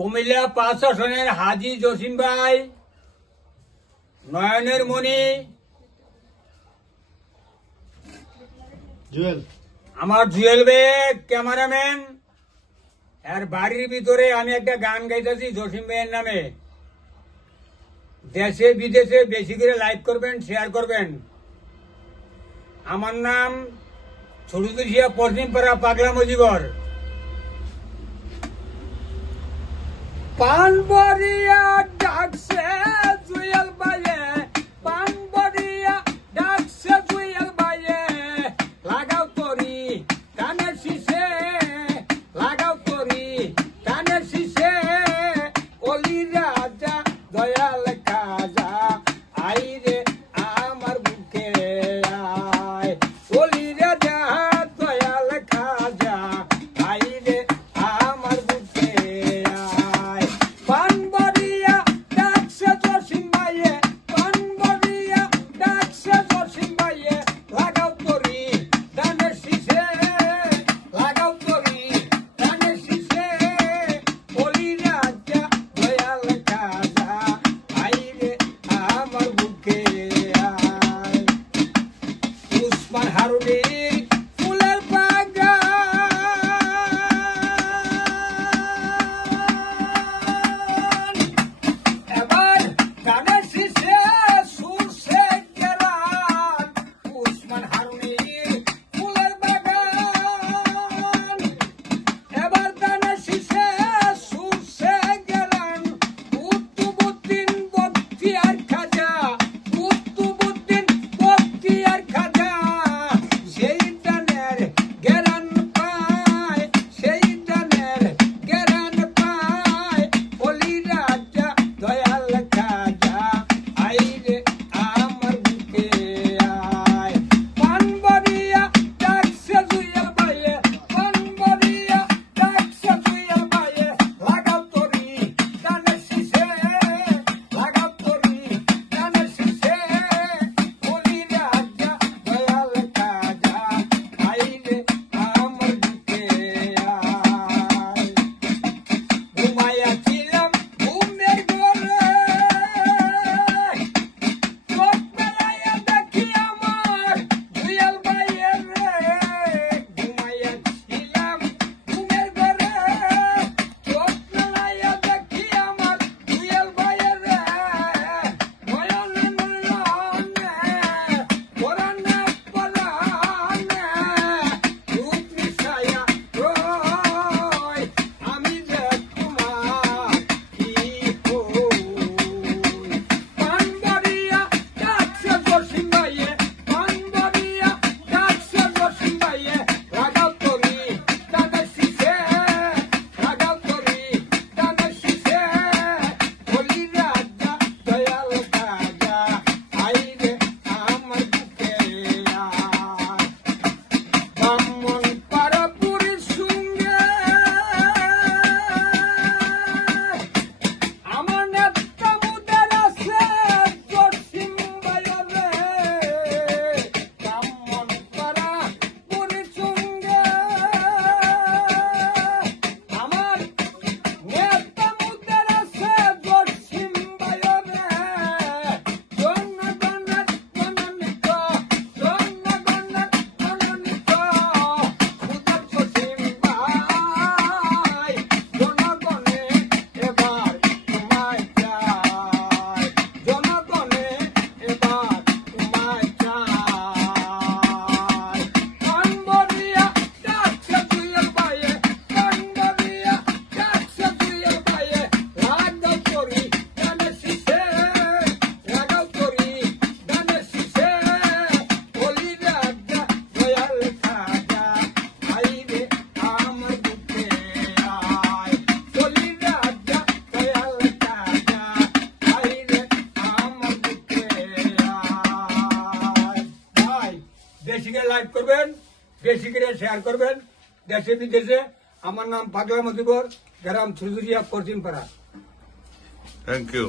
কুমিল্লা ৫ আসনের হাজী জসিম ভাই, নয়নের মণি, জুয়েল, আমার জুয়েল বেগ ক্যামেরাম্যান। আর বাড়ির ভিতরে আমি একটা গান গাইতেছি জসিম ভাইয়ের নামে। দেশে বিদেশে বেশি করে লাইক করবেন, শেয়ার করবেন। আমার নাম ছুটুদিয়া পশ্চিমপাড়া পাগলা মজিবর। পানবরিয়া ডাকছে জুয়েল ভাইয়ে, পানবরিয়া ডাকছে জুয়েল ভাইয়ে, লাগাও তরি কানের শীষে, লাগাও তরি কানের শীষে, অলি রাজা দয়াল খাজা আইরে আমার বুকে আয়, অলি রাজা দয়াল খাজা আইরে আমার বুকে আয়। পানবরিয়া ডাকছে জসিম ভাইয়ে, পানবরিয়া ডাকছে জসিম ভাইয়ে, লাগাও তরি কানের শীষে, লাগাও তরি কানের শীষে, অলি রাজা দয়াল খাজা আইরে আমার বুকে আয়। উসমান হারুনের ফুলের বাগান, এবার কানের শীষে সুরছে গেলাম। উসমান হারুনের ফুলের বাগান, এবার কানের শীষে সুরছে গেলাম। কুতুবুদ্দিন বখতিয়ার খাজা, কুতুবুদ্দিন বখতিয়ার খাজা, সেই টানের গেরান পায়, সেই টানের গেরান পায়, অলি রাজা দয়াল খাজা আইরে আমার বুকে আয়। পানবরিয়া ডাকছে জুয়েল ভাইয়ে, পানবরিয়া ডাকছে জুয়েল ভাইয়ে, লাগাও তরি কানের শীষে, লাগাও তরি কানের শীষে, অলি রাজা দয়াল খাজা আইরে আমার বুকে আয়। ঘুমাইয়া ছিলাম ঘুমের ঘরে, চোখ মেলাইয়া দেখি আমার জুয়েল ভাইয়ের রে। ঘুমাইয়া ছিলাম ঘুমের ঘরে, চোখ মেলাইয়া দেখি আমার জুয়েল ভাইয়ের রে। নয়নে নয়নে পরাণে পরাণে রূপ মিশাইয়া রয়, আমি যে তোমার কি হই। পানবরিয়া ডাকছে জসিম ভাইয়ে, পানবরিয়া ডাকছে জসিম ভাইয়ে, লাগাও তরি কানের শীষে, লাগাও তরি কানের শীষে, অলি রাজা দয়াল খাজা আইরে আমার বুকে আয়। ব্রাহ্মণ পাড়াপুরীর সঙ্গে আমার নেতা মুদের আছে জসিম ভাইয়ের রে। ব্রাহ্মণ পাড়াপুরীর সঙ্গে আমার নেতা মুদের আছে জসিম ভাইয়ের রে। জনগণের জননীত, জনগণের জননীত, খুদার জসিম ভাই, জনগণে এবার তোমায় চায়, জনগণে এবার তোমায় চায়। পানবরিয়া ডাকছে জুয়েল ভাইয়ে, পানবরিয়া ডাকছে জুয়েল ভাইয়ে, লাগাও তরি কানের শীষে, লাগাও তরি কানের শীষে, অলি রাজা দয়াল খাজা আইরে আমার বুকে আয়, অলি রাজা দয়াল খাজা আইরে আমার বুকে আয়। ভাই, বেশি করে লাইক করবেন, বেশি করে শেয়ার করবেন। দেশে বিদেশে আমার নাম পাগলা মজিবর, গ্রাম ছুটুদিয়া পশ্চিমপাড়া। Thank you.